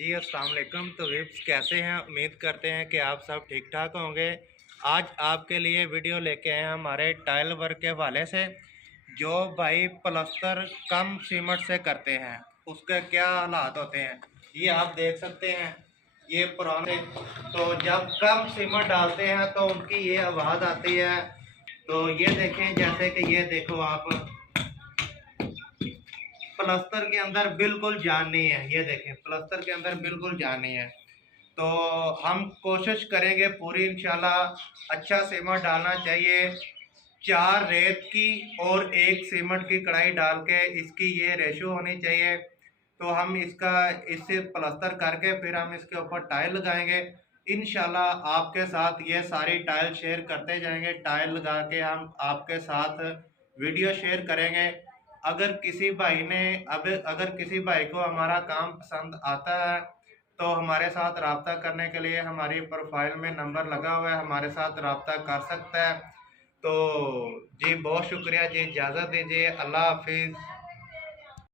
जी अस्सलाम वालेकुम। तो विप्स कैसे हैं? उम्मीद करते हैं कि आप सब ठीक ठाक होंगे। आज आपके लिए वीडियो लेके आए हैं हमारे टाइल वर्क के हवाले से। जो भाई प्लास्टर कम सीमेंट से करते हैं उसके क्या हालात होते हैं ये आप देख सकते हैं। ये पुराने तो जब कम सीमेंट डालते हैं तो उनकी ये आवाज़ आती है। तो ये देखें, जैसे कि ये देखो आप, प्लास्टर के अंदर बिल्कुल जान नहीं है। ये देखें, प्लास्टर के अंदर बिल्कुल जान नहीं है। तो हम कोशिश करेंगे पूरी, इंशाल्लाह अच्छा सीमेंट डालना चाहिए। 4 रेत की और 1 सीमेंट की कढ़ाई डाल के इसकी ये रेशो होनी चाहिए। तो हम इससे प्लास्टर करके फिर हम इसके ऊपर टाइल लगाएंगे। इंशाल्लाह आपके साथ ये सारी टाइल शेयर करते जाएंगे। टाइल लगा के हम आपके साथ वीडियो शेयर करेंगे। अगर किसी भाई को हमारा काम पसंद आता है तो हमारे साथ रब्ता करने के लिए हमारी प्रोफाइल में नंबर लगा हुआ है, हमारे साथ रब्ता कर सकता है। तो जी बहुत शुक्रिया जी, इजाज़त दीजिए। अल्लाह हाफिज़।